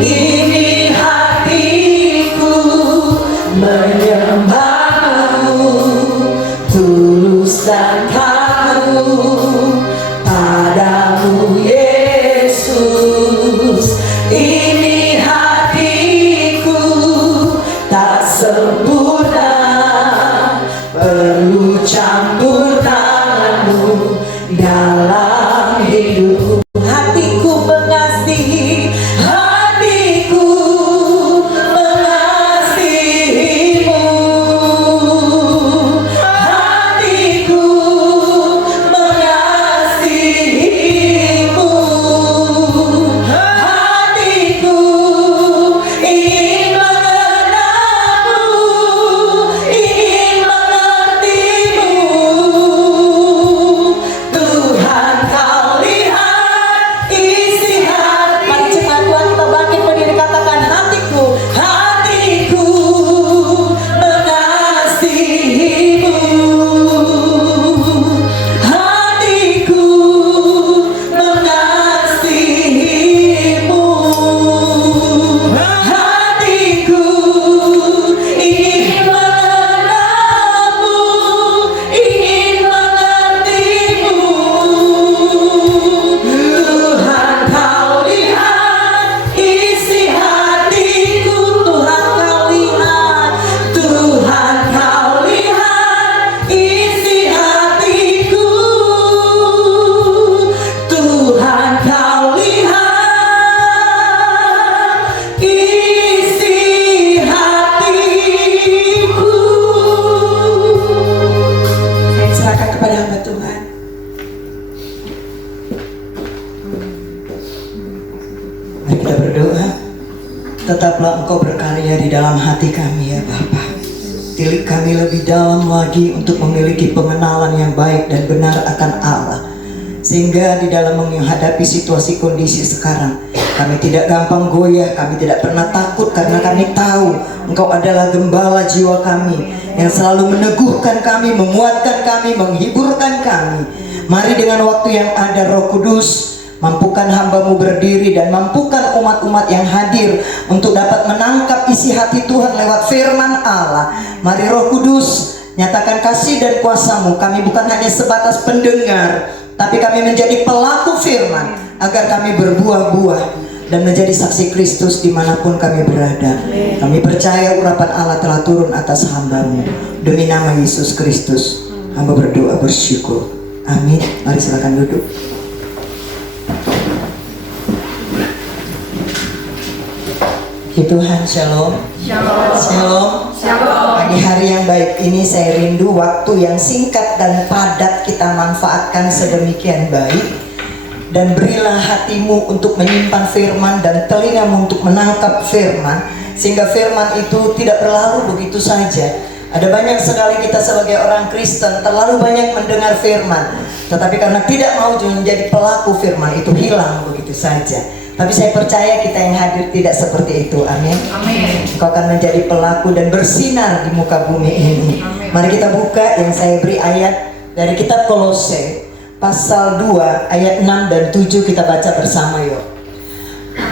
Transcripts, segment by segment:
Ini hatiku menyembahmu, tulus dan kagum padamu Yesus. Ini hatiku tak sempurna, perlu campur tanganmu dalam hidupku. Hatiku mengasihi, hatiku mengasihimu, hatiku mengasihimu, hatiku ingin mengenalmu, ingin mengertimu. Tuhan, kau lihat isi hati. Mari cepat Tuhan, kita bangkit berdiri, katakan hatiku, hatiku mengasihimu, hatiku mengasihimu, hatiku ingin mengenalmu, ingin mengertimu. Tuhan, kau lihat isi hatiku. Tuhan, kau lihat, Tuhan, kau lihat isi hatiku. Tuhan, kau lihat isi hatiku. Saya serahkan kepada hamba Tuhan. Mari kita berdoa. Tetaplah Engkau berkarya di dalam hati kami ya Bapa. Tilik kami lebih dalam lagi untuk memiliki pengenalan yang baik dan benar akan Allah, sehingga di dalam menghadapi situasi kondisi sekarang kami tidak gampang goyah, kami tidak pernah takut, karena kami tahu Engkau adalah gembala jiwa kami yang selalu meneguhkan kami, menguatkan kami, menghiburkan kami. Mari dengan waktu yang ada, Roh Kudus, mampukan hamba-Mu berdiri dan mampukan umat-umat yang hadir untuk dapat menangkap isi hati Tuhan lewat firman Allah. Mari Roh Kudus, nyatakan kasih dan kuasa-Mu. Kami bukan hanya sebatas pendengar, tapi kami menjadi pelaku firman, agar kami berbuah-buah dan menjadi saksi Kristus dimanapun kami berada. Kami percaya urapan Allah telah turun atas hamba-Mu. Demi nama Yesus Kristus, hamba berdoa bersyukur. Amin. Mari silakan duduk. Tuhan, shalom. Shalom. Shalom. Shalom. Pagi hari yang baik ini saya rindu waktu yang singkat dan padat kita manfaatkan sedemikian baik. Dan berilah hatimu untuk menyimpan firman dan telingamu untuk menangkap firman, sehingga firman itu tidak berlalu begitu saja. Ada banyak sekali kita sebagai orang Kristen terlalu banyak mendengar firman, tetapi karena tidak mau menjadi pelaku firman itu hilang begitu saja. Tapi saya percaya kita yang hadir tidak seperti itu. Amin. Amin. Kau akan menjadi pelaku dan bersinar di muka bumi ini. Amin. Mari kita buka yang saya beri ayat dari kitab Kolose pasal 2 ayat 6 dan 7, kita baca bersama yuk.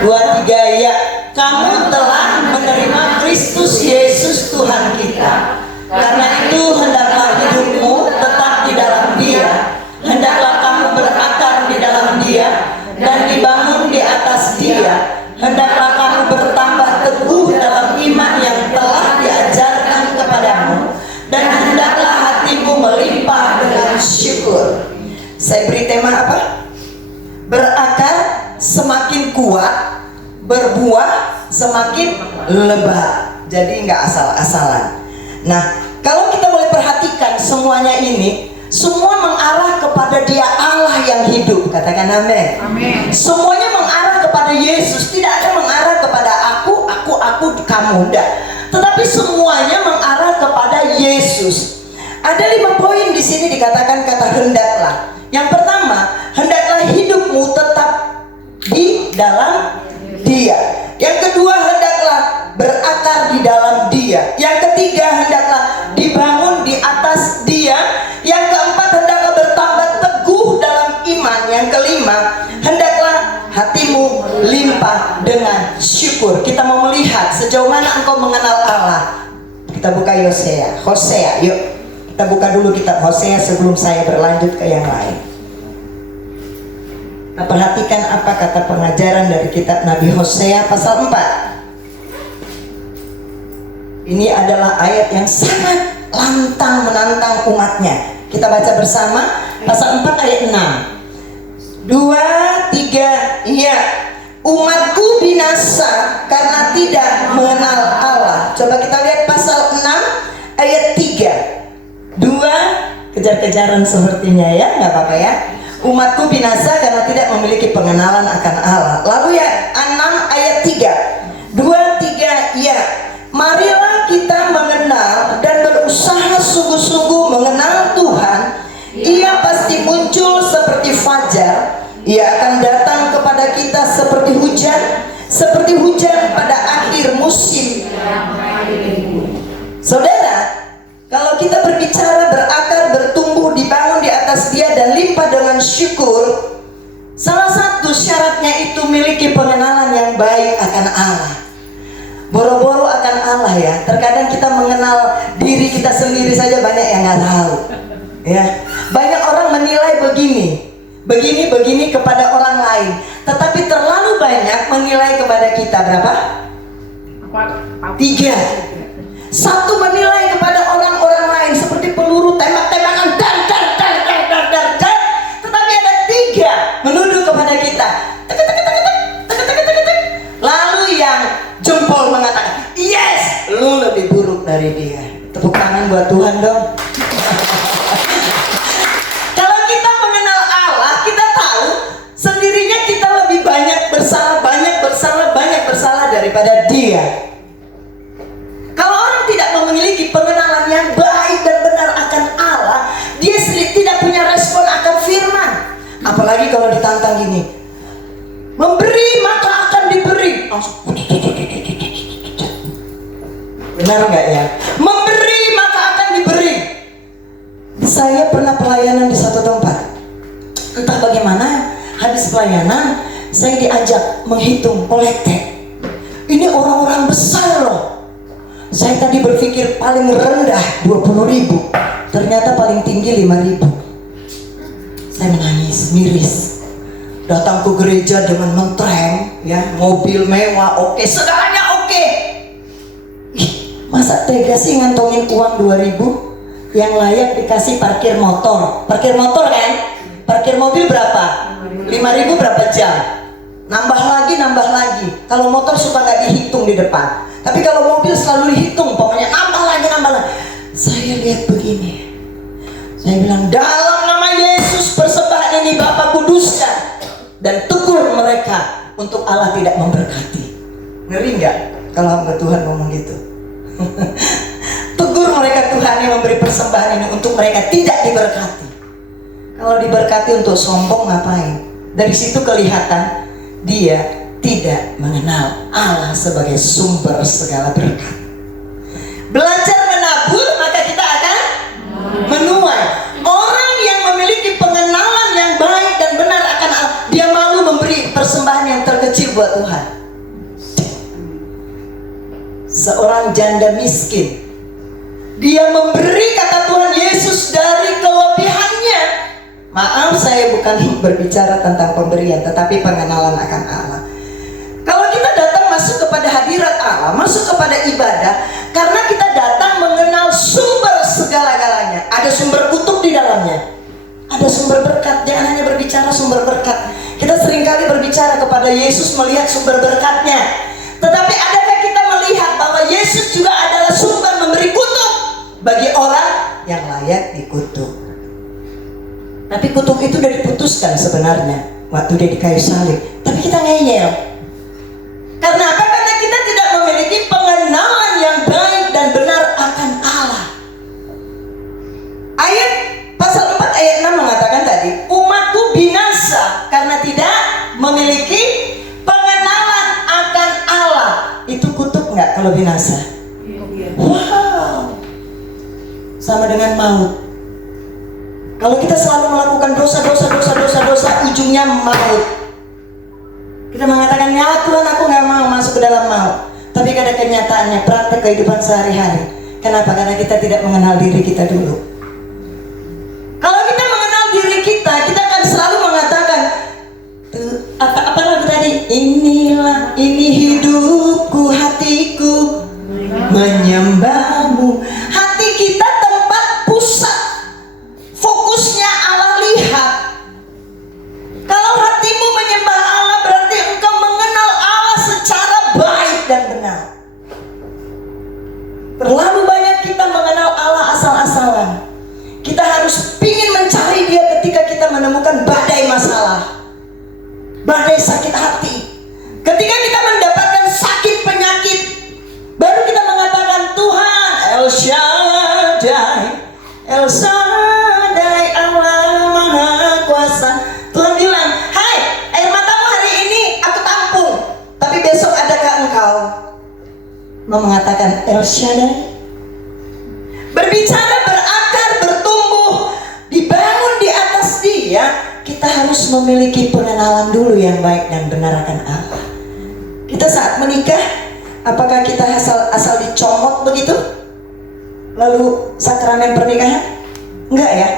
2, 3 ya. Kamu telah menerima Kristus Yesus Tuhan kita. Karena itu hendaklah hidupmu tetap di dalam Dia. Hendaklah kamu berakar di dalam Dia dan dibangun di atas Dia. Hendaklah kamu bertambah teguh dalam iman yang telah diajarkan kepadamu, dan hendaklah hatimu melimpah dengan syukur. Saya beri tema apa? Berakar semakin kuat, berbuah semakin lebat. Jadi nggak asal-asalan. Nah, kalau kita boleh perhatikan semuanya ini, semua mengarah kepada Dia Allah yang hidup. Katakan amin. Amin. Semuanya mengarah kepada Yesus. Tidak ada mengarah kepada aku, kamu. Tidak. Tetapi semuanya mengarah kepada Yesus. Ada 5 poin di sini dikatakan kata hendaklah. Yang pertama, hendaklah hidupmu tetap di dalam Dia. Yang kedua, hendaklah berakar di dalam Dia. Yang ketiga, hendaklah dibangun di atas Dia. Yang keempat, hendaklah bertambah teguh dalam iman. Yang kelima, hendaklah hatimu limpah dengan syukur. Kita mau melihat sejauh mana engkau mengenal Allah. Kita buka Hosea, yuk. Kita buka dulu kitab Hosea sebelum saya berlanjut ke yang lain. Kita perhatikan apa kata pengajaran dari kitab Nabi Hosea pasal 4. Ini adalah ayat yang sangat lantang menantang umatnya. Kita baca bersama pasal 4 ayat 6. 2, 3, iya. Umatku binasa karena tidak mengenal Allah. Coba kita lihat pasal 6 ayat 3. 2, kejar-kejaran sepertinya ya, nggak apa-apa ya. Umatku binasa karena tidak memiliki pengenalan akan Allah. Lalu ya 6 ayat 3. 2, 3, iya. Marilah kita mengenal dan berusaha sungguh-sungguh mengenal Tuhan. Ia pasti muncul seperti fajar. Ia akan datang kepada kita seperti hujan pada akhir musim. Saudara, kalau kita berbicara, berakar, bertumbuh, dibangun di atas Dia dan limpah dengan syukur, salah satu syaratnya itu memiliki pengenalan yang baik akan Allah. Boro-boro akan Allah ya. Terkadang kita mengenal diri kita sendiri saja banyak yang nggak tahu. Ya, banyak orang menilai begini kepada orang lain, tetapi terlalu banyak menilai kepada kita. Berapa? 3. Satu menilai kepada orang-orang lain seperti peluru tembak-tembakan dar, tetapi ada 3 menuduh kepada kita. Lalu yang jempol mengatakan, yes, lu lebih buruk dari dia. Tepuk tangan buat Tuhan dong. Kalau kita mengenal Allah, kita tahu sendirinya kita lebih banyak bersalah daripada Dia. Kalau orang tidak memiliki pengenalan yang baik dan benar akan Allah, dia sendiri tidak punya respon akan firman. Apalagi kalau ditantang gini, memberi maka akan diberi. Benar nggak ya? Memberi maka akan diberi. Saya pernah pelayanan di satu tempat. Entah bagaimana, habis pelayanan saya diajak menghitung kolekte. Ini orang-orang besar loh. Saya tadi berpikir paling rendah 20.000, ternyata paling tinggi 5.000. Saya menangis, miris. Datang ke gereja dengan mentreng, ya, mobil mewah, oke, segalanya oke. Ih, masa tega sih ngantongin uang 2.000 yang layak dikasih parkir motor? Parkir motor kan? Parkir mobil berapa? 5.000 berapa jam? Nambah lagi. Kalau motor suka nggak dihitung di depan, tapi kalau mobil selalu dihitung, pokoknya nambah lagi. Saya lihat begini, saya bilang, dalam nama Yesus persembahan ini Bapa kuduskan dan tegur mereka untuk Allah tidak memberkati. Ngeri nggak kalau hamba Tuhan ngomong gitu? Tegur mereka, Tuhan yang memberi persembahan ini untuk mereka tidak diberkati. Kalau diberkati untuk sombong ngapain? Dari situ kelihatan dia tidak mengenal Allah sebagai sumber segala berkat. Belajar menabur maka kita akan menuai. Orang yang memiliki pengenalan yang baik dan benar akan Allah, dia malu memberi persembahan yang terkecil buat Tuhan. Seorang janda miskin, dia memberi, kata Tuhan Yesus, dari kelebihannya. Maaf, saya bukan berbicara tentang pemberian, tetapi pengenalan akan Allah. Kalau kita datang masuk kepada hadirat Allah, masuk kepada ibadah, karena kita datang mengenal sumber segala-galanya. Ada sumber kutuk di dalamnya, ada sumber berkat. Jangan hanya berbicara sumber berkat. Kita seringkali berbicara kepada Yesus melihat sumber berkatnya, tetapi adakah kita melihat bahwa Yesus juga adalah sumber memberi kutuk bagi orang yang layak dikutuk? Tapi kutuk itu udah diputuskan sebenarnya waktu dia di kayu salib, tapi kita ngeyel. Karena apa? Karena kita tidak memiliki pengenalan yang baik dan benar akan Allah. Ayat pasal 4 ayat 6 mengatakan tadi, umatku binasa karena tidak memiliki pengenalan akan Allah. Itu kutuk nggak kalau binasa? Wow, sama dengan maut. Kalau kita selalu melakukan dosa, ujungnya maut. Kita mengatakan, ya Tuhan aku nggak mau masuk ke dalam mau. Tapi pada kenyataannya praktek kehidupan sehari-hari. Kenapa? Karena kita tidak mengenal diri kita dulu. Kalau kita mengenal diri kita akan selalu mengatakan, apa lagu tadi? Inilah, ini hidupku, hatiku menyembahmu. Hati kita tempat pusat fokusnya Allah lihat. Kalau hatimu menyembah Allah, berarti engkau mengenal Allah secara baik dan benar. Terlalu banyak kita mengenal Allah asal-asalan. Kita harus pingin mencari Dia ketika kita menemukan badai masalah, badai sakit hati. Ketika kita mendapatkan sakit penyakit, baru kita mengatakan, Tuhan El Shaddai, El Shaddai, Allah Maha Kuasa. Tuhan bilang, hai, air matamu hari ini aku tampung, tapi besok adakah engkau mau mengatakan El Shaddai? Berbicara, berakar, bertumbuh, dibangun di atas Dia. Kita harus memiliki pengenalan dulu yang baik dan benar akan Allah. Kita saat menikah, apakah kita asal dicomot begitu lalu sakramen pernikahan? Enggak ya.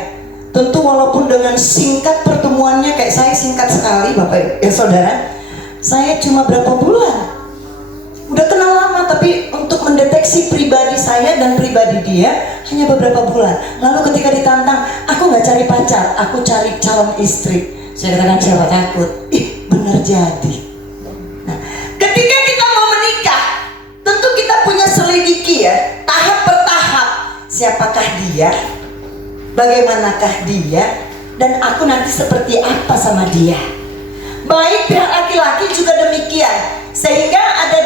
Tentu walaupun dengan singkat pertemuannya, kayak saya singkat sekali Bapak Saudara. Saya cuma berapa bulan, udah kenal lama, tapi untuk mendeteksi pribadi saya dan pribadi dia hanya beberapa bulan. Lalu ketika ditantang, aku nggak cari pacar, aku cari calon istri. Saya katakan, siapa takut? Ih, benar jadi. Nah, ketika kita mau menikah, tentu kita punya selidiki ya, tahap per tahap. Siapakah dia? Bagaimanakah dia? Dan aku nanti seperti apa sama dia? Baik pihak laki-laki juga demikian. Sehingga ada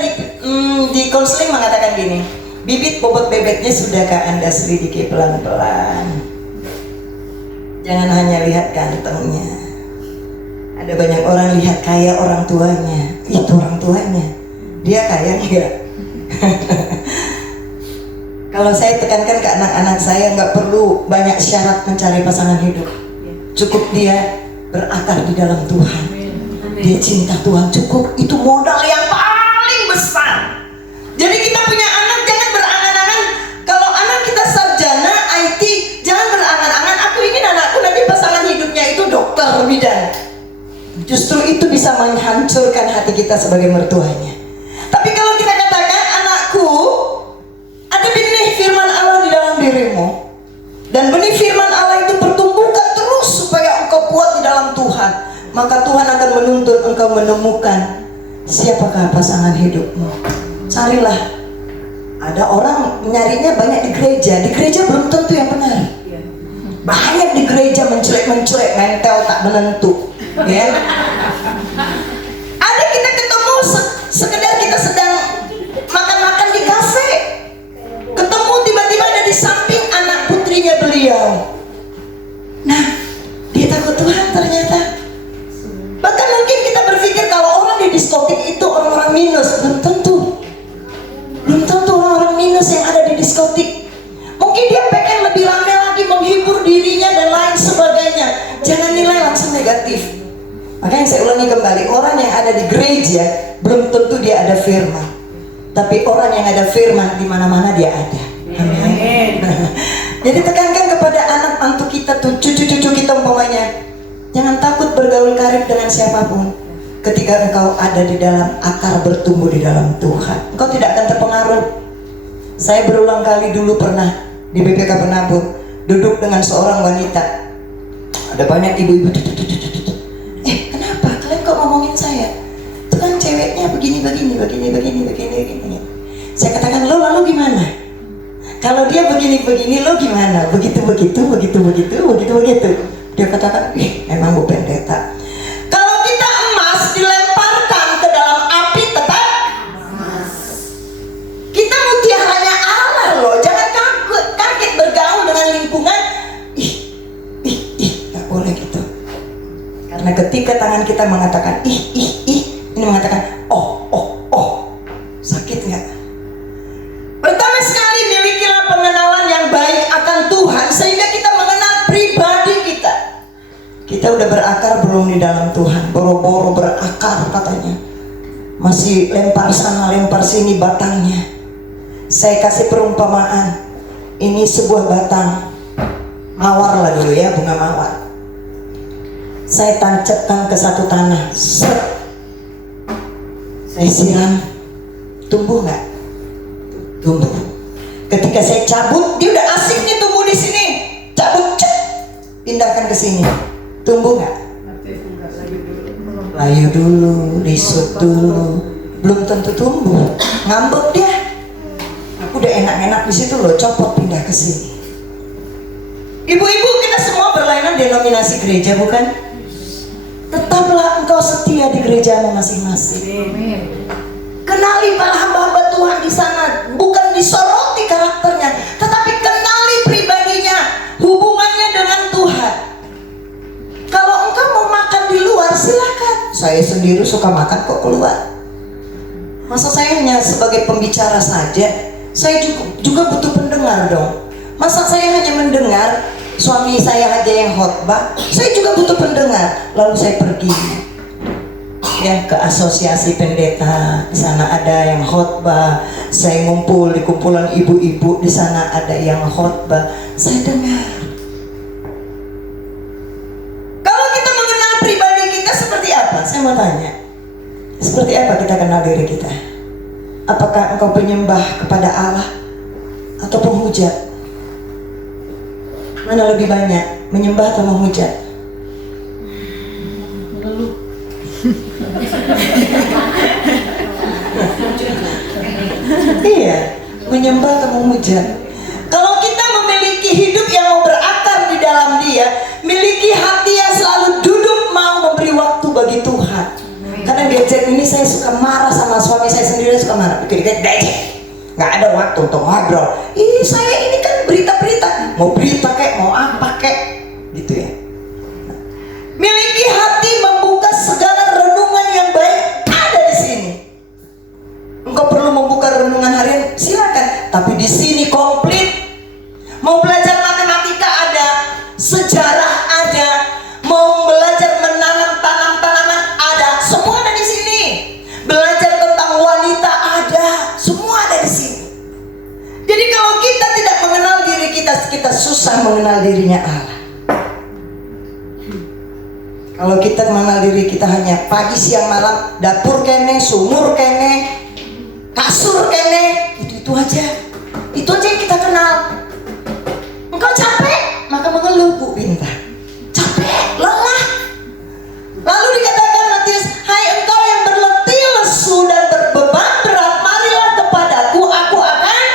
di konseling mengatakan gini, bibit bobot bebeknya sudahkah Anda selidiki pelan-pelan? Jangan hanya lihat gantengnya. Ada banyak orang lihat kaya orang tuanya, itu orang tuanya, dia kaya enggak? Kalau saya tekankan ke anak-anak saya, nggak perlu banyak syarat mencari pasangan hidup. Cukup dia berakar di dalam Tuhan. Dia cinta Tuhan, cukup. Itu modal yang paling besar. Jadi kita punya anak, jangan berangan-angan. Kalau anak kita sarjana IT, jangan berangan-angan, aku ingin anakku nanti pasangan hidupnya itu dokter bidan. Justru itu bisa menghancurkan hati kita sebagai mertuanya. Tapi kalau kita katakan, anakku, ada benih firman Allah di dalam dirimu, dan benih firman Allah itu pertumbuhkan terus supaya engkau kuat di dalam Tuhan, maka Tuhan akan menuntun engkau menemukan siapakah pasangan hidupmu. Carilah. Ada orang nyarinya banyak di gereja belum tentu yang benar. Banyak di gereja mencuek-mencuek, mental tak menentu, ya. Ada kita ketemu sekedar kita sedang makan-makan di kafe, ketemu tiba-tiba ada di samping anak putrinya beliau. Nah, dia takut Tuhan ternyata. Bahkan mungkin kita berpikir kalau orang di diskotik itu orang-orang minus. Belum tentu orang-orang minus yang ada di diskotik. Mungkin dia pengen lebih rame lagi, menghibur dirinya dan lain sebagainya. Jangan nilai langsung negatif. Makanya saya ulangi kembali, orang yang ada di gereja belum tentu dia ada firman. Tapi orang yang ada firman di mana-mana dia ada. Amin. Jadi tekankan kepada anak mantu kita tuh, cucu-cucu kita umpamanya, jangan takut bergaul karib dengan siapapun. Ketika engkau ada di dalam akar bertumbuh di dalam Tuhan, engkau tidak akan terpengaruh. Saya berulang kali dulu pernah di BPK Penabur duduk dengan seorang wanita. Ada banyak ibu-ibu. Kenapa kalian kok ngomongin saya? Itu kan ceweknya begini. Saya katakan, lo lalu gimana? Kalau dia begini, lo gimana? Begitu. Dia katakan, emang Bu Pendeta. Kalau kita emas dilemparkan ke dalam api tetap emas. Kita mutiaranya Allah loh. Jangan kaget bergaul dengan lingkungan. Gak boleh gitu. Karena ketika tangan kita mengatakan ini mengatakan oh, sakit nggak? Pertama sekali milikilah pengenalan yang baik akan Tuhan sehingga kita mengenal pribadi kita. Kita udah berakar belum di dalam Tuhan? Boro-boro berakar katanya. kasih lempar sana lempar sini batangnya. Saya kasih perumpamaan, ini sebuah batang mawar lah dulu ya, bunga mawar. Saya tancapkan ke satu tanah, set. Saya siram, tumbuh nggak? Tumbuh. Ketika saya cabut, dia udah asik nih tumbuh di sini. Cabut, cek, pindahkan ke sini, tumbuh nggak? Layu dulu, risut dulu, belum tentu tumbuh. Ngambek dia. Aku udah enak-enak di situ loh, copot pindah ke sini. Ibu-ibu, kita semua berlainan denominasi gereja, bukan? Tetaplah engkau setia di gerejamu masing-masing. Kenali para hamba-hamba Tuhan di sana, bukan disoroti karakternya, tetapi kenali pribadinya, hubungannya dengan Tuhan. Kalau engkau mau makan di luar, silakan. Saya sendiri suka makan kok keluar. Masa saya hanya sebagai pembicara saja? Saya juga butuh pendengar dong. Masa saya hanya mendengar, suami saya aja yang khotbah? Saya juga butuh pendengar. Lalu saya pergi ya ke asosiasi pendeta, di sana ada yang khotbah. Saya ngumpul di kumpulan ibu-ibu, di sana ada yang khotbah. Saya dengar. Kalau kita mengenal pribadi kita seperti apa? Saya mau tanya, seperti apa kita kenal diri kita? Apakah engkau penyembah kepada Allah atau penghujat? Mana lebih banyak, menyembah atau menghujat? Iya, menyembah atau menghujat. Kalau kita memiliki hidup yang mau berakar di dalam Dia, miliki hati yang selalu duduk mau memberi waktu bagi Tuhan. Karena gadget ini saya suka marah sama suami saya sendiri, suka marah. Dikit-dikit gadget, nggak ada waktu untuk ngobrol. Ih, saya ini kan berita-berita, mau berita kek, mau apa kek, gitu ya. Miliki hati membuka segala renungan yang baik ada di sini. Engkau perlu membuka renungan harian, silakan. Tapi di sini komplit. Mau belajar matematika ada, sejarah ada, mau belajar menanam tanaman ada, semua ada di sini. Belajar tentang wanita ada, semua ada di sini. Jadi kalau kita tidak mengenal diri kita, kita susah mengenal dirinya Allah. Kalau kita mengenal diri kita hanya pagi, siang, malam, dapur kene, sumur kene, kasur kene, itu aja. Itu aja yang kita kenal. Engkau capek, maka mengeluh, Bu Binta. Capek, lelah. Lalu dikatakan Matius, hai engkau yang berletih, lesu dan berbeban berat, marilah kepadaku, aku akan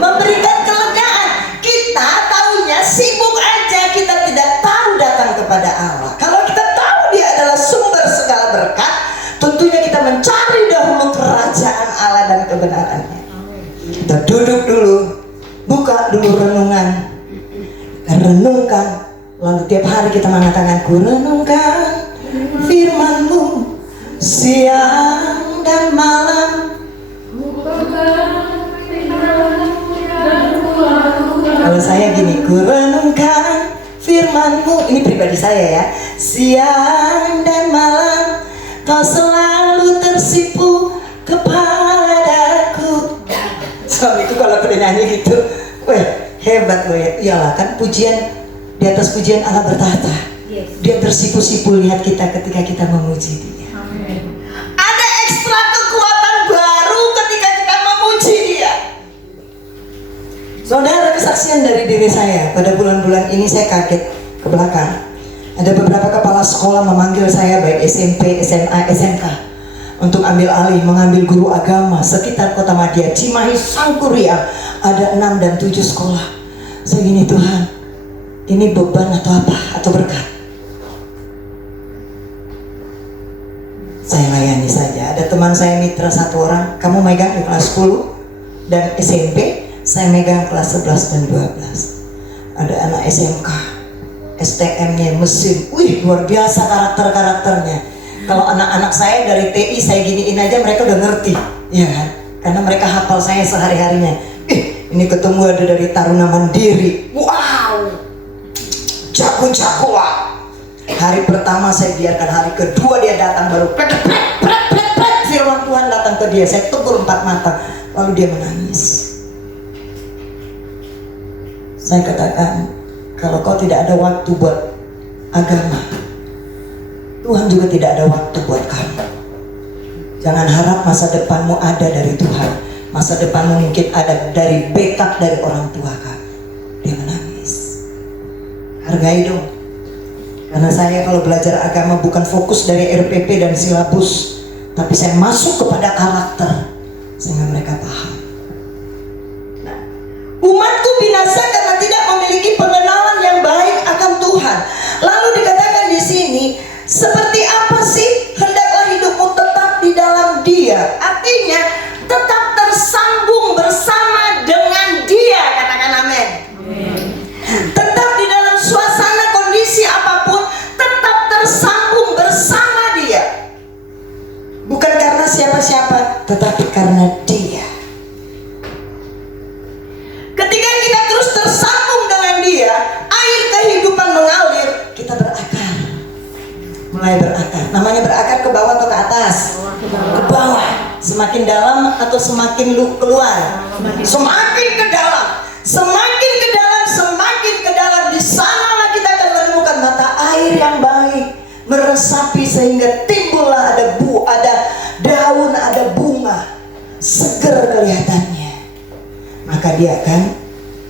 memberikan kelegaan. Kita tahunya sibuk aja, kita tidak tahu datang kepada Allah. Kalau kita tahu Dia adalah sumber segala berkat, tentunya kita mencari dahulu kerajaan Allah dan kebenarannya. Kita duduk dulu, buka dulu renungan, kita renungkan. Lalu tiap hari kita mengatakan, ku renungkan firman-Mu siang dan malam. Kalau saya gini, ku renungkan firman-Mu, ini pribadi saya ya, siang dan malam, kau selalu tersipu kepadaku. Suamiku kalau aku nyanyi gitu, weh hebat weh. Iyalah kan pujian, di atas pujian Allah bertahta. Dia tersipu-sipu lihat kita ketika kita memuji Dia. Ada ekstra kekuatan baru ketika kita memuji Dia. Saudara, kesaksian dari diri saya pada bulan-bulan ini, saya kaget ke belakang. Ada beberapa kepala sekolah memanggil saya, baik SMP, SMA, SMK, untuk ambil alih, mengambil guru agama sekitar Kota Madia, Cimahi, Sangkuriang. Ada 6 dan 7 sekolah. Saya gini, Tuhan, ini beban atau apa? Atau berkat? Saya layani saja. Ada teman saya mitra satu orang, kamu megang di kelas 10 dan SMP, saya megang kelas 11 dan 12. Ada anak SMK, STM-nya mesin, wih luar biasa karakter-karakternya. Kalau anak-anak saya dari TI saya giniin aja mereka udah ngerti, ya kan? Karena mereka hafal saya sehari-harinya. Ini ketemu ada dari Taruna Mandiri, wow, jago-jago lah. Hari pertama saya biarkan, hari kedua dia datang baru firman Tuhan datang ke dia, saya tegur 4 mata, lalu dia menangis. Saya katakan, kalau kau tidak ada waktu buat agama, Tuhan juga tidak ada waktu buat kamu. Jangan harap masa depanmu ada dari Tuhan. Masa depanmu mungkin ada dari backup dari orang tua kamu. Dia menangis. Hargai dong. Karena saya kalau belajar agama bukan fokus dari RPP dan silabus, tapi saya masuk kepada karakter sehingga mereka paham. Nah, umatku binasa karena tidak memiliki pengenalan yang baik akan Tuhan. Lalu dikatakan di sini, seperti apa sih hendaklah hidupmu tetap di dalam Dia? Artinya tetap tersambung bersama dengan Dia. Katakan amin. Tetap di dalam suasana kondisi apapun, tetap tersambung bersama Dia. Bukan karena siapa-siapa, tetapi karena Dia. Ketika kita terus tersambung dengan Dia, air kehidupan mengalir, kita berakar. Mulai berakar. Namanya berakar ke bawah atau ke atas? Ke bawah. Semakin dalam atau semakin keluar? Semakin ke dalam. Semakin ke dalam, semakin ke dalam. Di sanalah kita akan menemukan mata air yang baik meresapi sehingga timbullah ada daun, ada bunga, seger kelihatannya. Maka dia akan,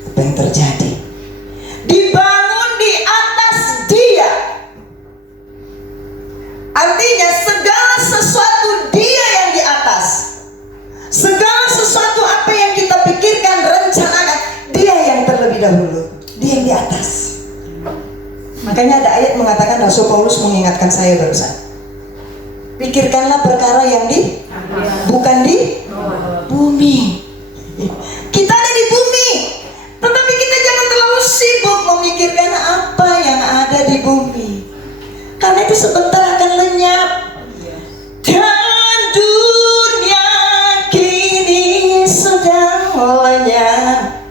apa yang terjadi? Dibangun di atas Dia. Artinya segala sesuatu Dia yang di atas. Segala sesuatu apa yang kita pikirkan, rencanakan, Dia yang terlebih dahulu. Dia yang di atas. Makanya ada ayat mengatakan, Rasul Paulus mengingatkan saya barusan, pikirkanlah perkara yang bukan di bumi. Kita ada di bumi, tetapi kita jangan terlalu sibuk memikirkan apa yang ada di bumi, karena itu sebentar akan lenyap. Dan dunia kini sedang lenyap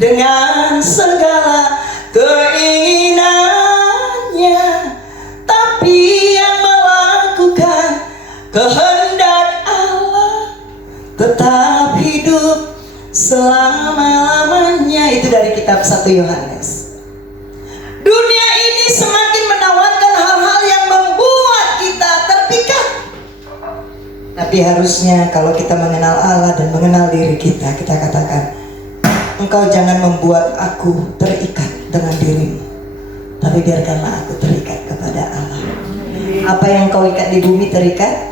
dengan segala keinginannya, tapi yang melakukan kehendak Allah tetap hidup selama-lamanya. Itu dari kitab 1 Yohanes. Dunia ini semakin menawarkan hal-hal yang membuat kita terpikat. Tapi harusnya kalau kita mengenal Allah dan mengenal diri kita, kita katakan, engkau jangan membuat aku terikat dengan dirimu, tapi biarkanlah aku terikat kepada Allah. Apa yang kau ikat di bumi terikat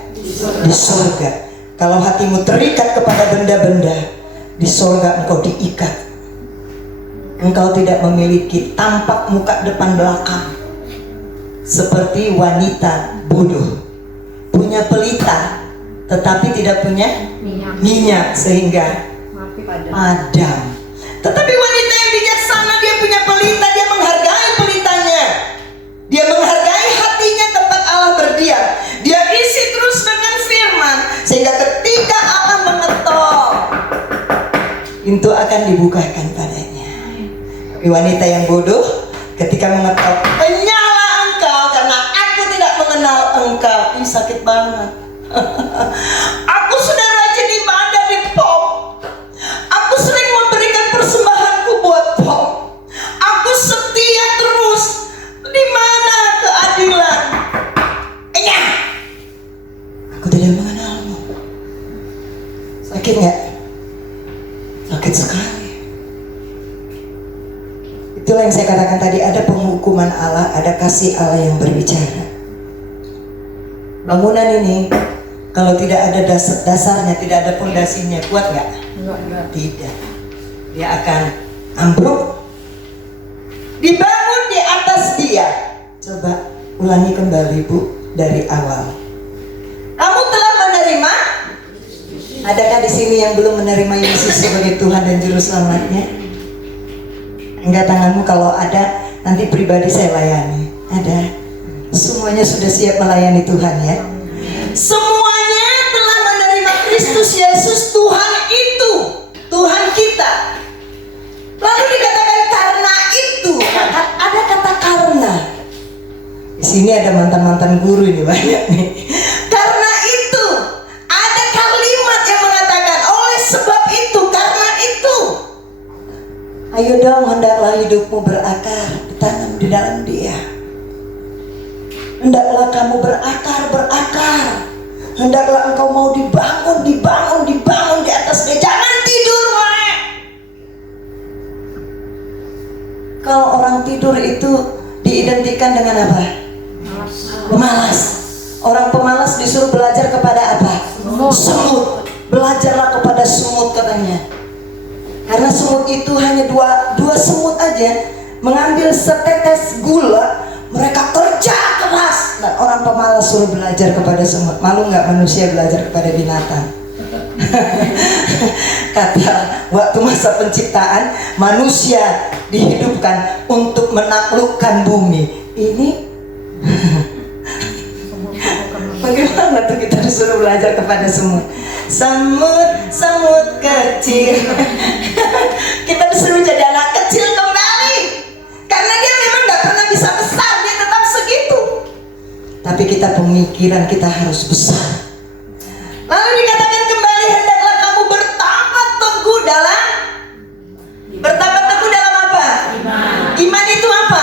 di surga. Kalau hatimu terikat kepada benda-benda, di surga engkau diikat. Engkau tidak memiliki tampak muka depan belakang seperti wanita bodoh, punya pelita tetapi tidak punya minyak sehingga padam. Tetapi wanita yang bijaksana, dia punya pelita, dia menghargai pelitanya, dia menghargai hatinya tempat Allah berdiam. Dia isi terus dengan firman sehingga ketika Allah mengetok, pintu akan dibukakan padanya. Tapi wanita yang bodoh ketika mengetok, penyalah engkau karena aku tidak mengenal engkau. Ini sakit banget. Aku sudah rajin ibadah di POM. Aku sering memberikan persembahanku buat POM. Aku setia terus. Di mana keadilan? Aku tidak mengenalmu. Sakit nggak? Sakit sekali. Itulah yang saya katakan tadi, ada penghukuman Allah, ada kasih Allah yang berbicara. Bangunan ini kalau tidak ada dasarnya, tidak ada pondasinya, kuat nggak? Tidak. Dia akan ambruk. Dibangun di atas Dia. Coba ulangi kembali Bu dari awal. Kamu telah menerima? Adakah di sini yang belum menerima Yesus sebagai Tuhan dan Juru Selamatnya? Angkat tanganmu kalau ada, nanti pribadi saya layani. Ada. Semuanya sudah siap melayani Tuhan ya. Semuanya telah menerima Kristus Yesus Tuhan itu, Tuhan kita. Lalu dikatakan karena itu, ada kata karena. Di sini ada mantan-mantan guru ini banyak nih. Karena itu, ada kali Ayo dong, hendaklah hidupmu berakar, ditanam di dalam Dia. Hendaklah kamu berakar. Hendaklah engkau mau dibangun di atas Dia. Jangan tidur, Mak. Kalau orang tidur itu diidentikan dengan apa? Pemalas. Orang pemalas disuruh belajar kepada apa? Semut. Belajarlah kepada semut katanya. Karena semut itu hanya dua semut aja mengambil setetes gula, mereka kerja keras. Dan orang pemalas suruh belajar kepada semut. Malu nggak manusia belajar kepada binatang? Kata waktu masa penciptaan, manusia dihidupkan untuk menaklukkan bumi. Ini bagaimana tuh kita disuruh belajar kepada semut? Semut kecil. Kita disuruh jadi anak kecil kembali, karena dia memang gak pernah bisa besar, dia tetap segitu. Tapi kita pemikiran kita harus besar. Lalu dikatakan kembali, hendaklah kamu bertambah teguh dalam apa? Iman itu apa?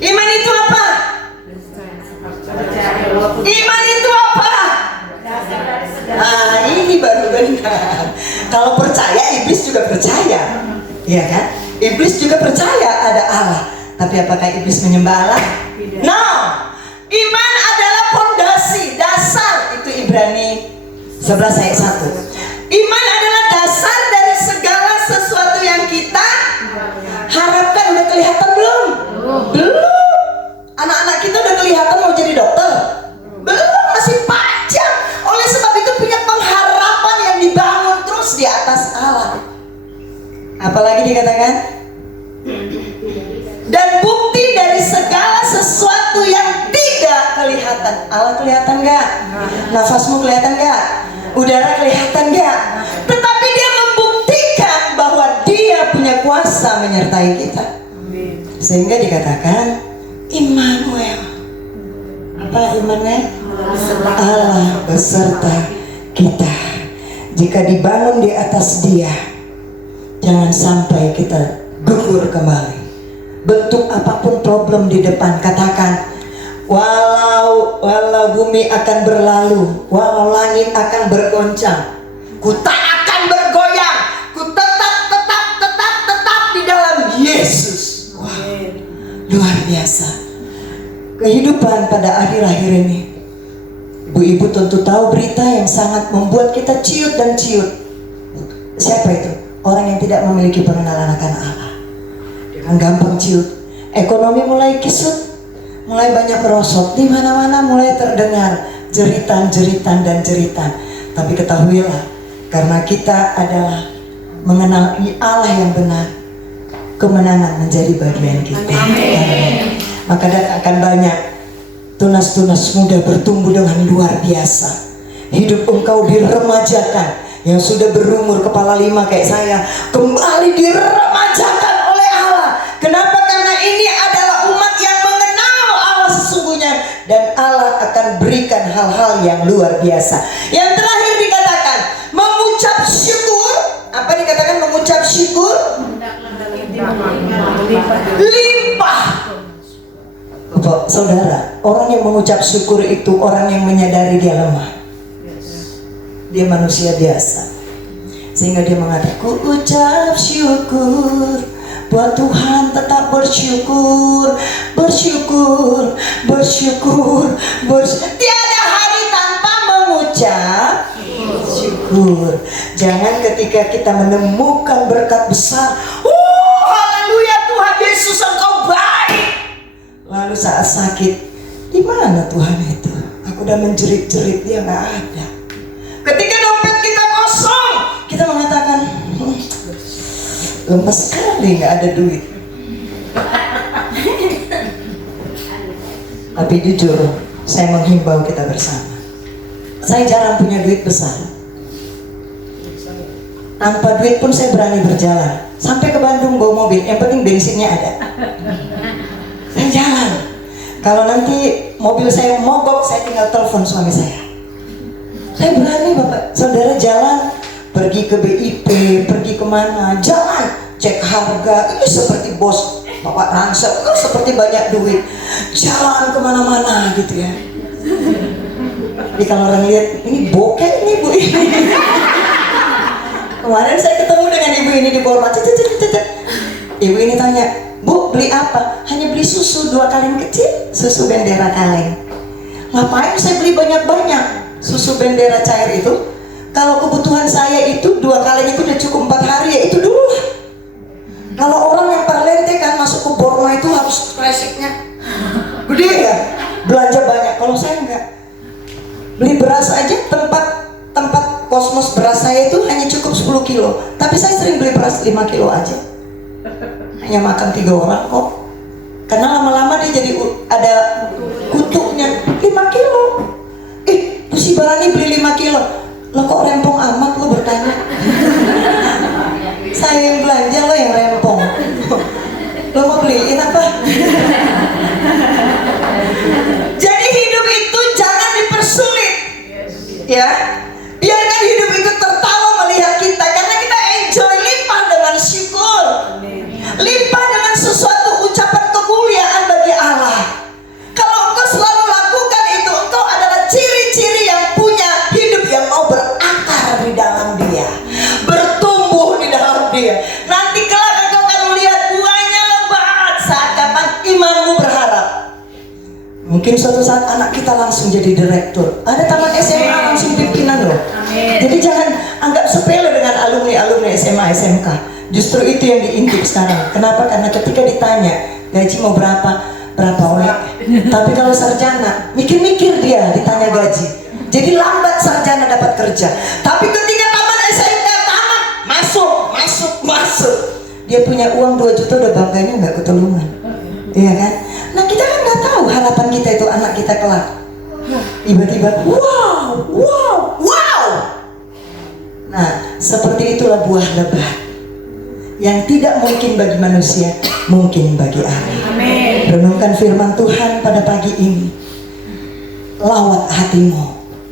Iman itu apa? Iman itu apa? Nah, ini baru benar. Kalau percaya, iblis juga percaya, ya kan? Iblis juga percaya ada Allah. Tapi apakah iblis menyembah Allah? No. Iman adalah fondasi, dasar. Itu Ibrani 11 ayat 1. Iman adalah dasar dari segala sesuatu yang kita harapkan. Udah kelihatan belum? Belum. Anak-anak kita udah kelihatan mau jadi dokter? Belum, masih panjang. Oleh sebab itu punya pengharapan yang dibangun terus di atas Allah. Apalagi dikatakan? Dan bukti dari segala sesuatu yang tidak kelihatan. Allah kelihatan gak? Nafasmu kelihatan gak? Udara kelihatan gak? Tetapi Dia membuktikan bahwa Dia punya kuasa menyertai kita. Sehingga dikatakan Immanuel. Apa Immanuel? Allah beserta kita. Jika dibangun di atas Dia, jangan sampai kita gugur kembali. Bentuk apapun problem di depan, katakan, walau bumi akan berlalu, walau langit akan bergoncang, ku tak akan bergoyang, ku tetap di dalam Yesus. Wow, luar biasa. Kehidupan pada akhir-akhir ini, ibu-ibu tentu tahu berita yang sangat membuat kita ciut dan ciut. Siapa itu? Orang yang tidak memiliki pengenalan akan Allah. Dengan gampang ciut. Ekonomi mulai kisut, mulai banyak merosot. Di mana-mana mulai terdengar jeritan dan jeritan. Tapi ketahuilah, karena kita adalah mengenal Allah yang benar, kemenangan menjadi bagian kita. Amin. Maka akan banyak tunas-tunas muda bertumbuh dengan luar biasa. Hidup engkau diremajakan. Yang sudah berumur kepala 5 kayak saya, kembali diremajakan oleh Allah. Kenapa? Karena ini adalah umat yang mengenal Allah sesungguhnya, dan Allah akan berikan hal-hal yang luar biasa. Yang terakhir dikatakan mengucap syukur. Apa dikatakan mengucap syukur? Limpah. Bapak, saudara, orang yang mengucap syukur itu orang yang menyadari dia lemah. Dia manusia biasa, sehingga dia mengatakan, ku ucap syukur buat Tuhan, tetap bersyukur. Tiada hari tanpa mengucap syukur. Jangan ketika kita menemukan berkat besar, haleluya Tuhan Yesus engkau baik, lalu saat sakit, di mana Tuhan itu? Aku udah menjerit-jerit, dia nggak ada. Ketika dompet kita kosong, kita mengatakan, lemes sekali, nggak ada duit. Tapi jujur, saya menghimbau kita bersama. Saya jarang punya duit besar. Tanpa duit pun saya berani berjalan. Sampai ke Bandung bawa mobil, yang penting bensinnya ada. Saya jalan. Kalau nanti mobil saya mogok, saya tinggal telepon suami saya. Saya berani Bapak, saudara, jalan, pergi ke BIP, pergi pergi kemana, jangan cek harga. Ini seperti bos bapak ransel, seperti banyak duit, jalan kemana-mana gitu ya. Jadi kalau orang lihat ini bokeh nih bu ini. Kemarin saya ketemu dengan ibu ini di Borma. Ibu ini tanya, bu beli apa? Hanya beli susu 2 kaleng kecil, susu bendera kaleng. Ngapain saya beli banyak-banyak susu bendera cair itu? Kalau kebutuhan saya itu 2 kaleng itu udah cukup 4 hari, ya itu dulu lah. Kalau orang yang parlente kan masuk ke Borma itu harus kreseknya gede ya, belanja banyak. Kalau saya enggak, beli beras aja, tempat kosmos beras saya itu hanya cukup 10 kilo, tapi saya sering beli beras 5 kilo aja, hanya makan 3 orang kok, karena lama-lama dia jadi ada kutunya. 5 kilo, tuh si Barani beli 5 kilo, lo kok rempong amat, lo bertanya. Saya yang belanja, lo yang rempong. Lo mau beliin apa? Jadi hidup itu jangan dipersulit, ya. Biarkan hidup itu tertawa melihat kita, karena kita enjoy, limpah dengan syukur, limpah dengan sesuatu ucapan kemuliaan bagi Allah. Kalau engkau selalu lakukan itu, engkau adalah ciri-ciri yang punya hidup yang mau berakar di dalam Dia, bertumbuh di dalam Dia. Nanti kelak engkau akan melihat buahnya lebat saat kapan imanmu berharap. Mungkin suatu saat anak kita langsung jadi direktur, ada taman SMA langsung pimpinan loh. Jadi jangan anggap sepele dengan alumni SMA SMK. Justru itu yang diintip sekarang. Kenapa? Karena ketika ditanya gaji mau berapa oleh. Tapi kalau sarjana mikir-mikir, dia ditanya gaji, jadi lambat sarjana dapat kerja. Tapi ketika taman SMK tamat, masuk, dia punya uang 2 juta udah bangganya nggak ketulungan, iya kan? Nah kita kan nggak tahu harapan kita itu anak kita kelak. Tiba-tiba wow. Nah seperti itulah buah lebat yang tidak mungkin bagi manusia, mungkin bagi Allah. Amin. Renungkan firman Tuhan pada pagi ini. Lawat hatimu,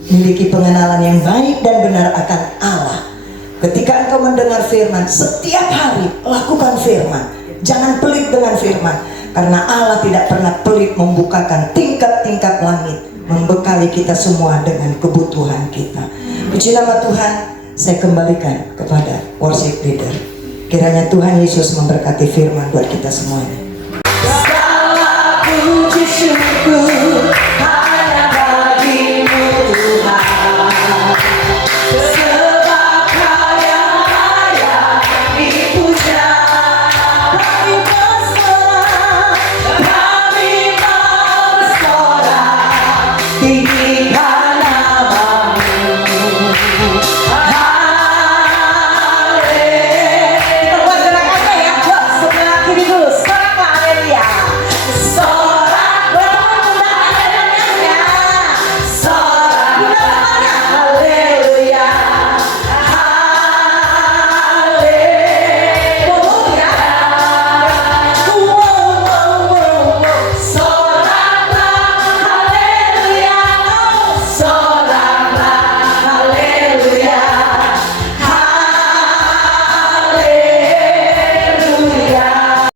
miliki pengenalan yang baik dan benar akan Allah. Ketika engkau mendengar firman, setiap hari lakukan firman. Jangan pelit dengan firman, karena Allah tidak pernah pelit membukakan tingkap-tingkap langit, membekali kita semua dengan kebutuhan kita. Puji nama Tuhan. Saya kembalikan kepada worship leader. Kiranya Tuhan Yesus memberkati firman buat kita semuanya. Segala puji syukur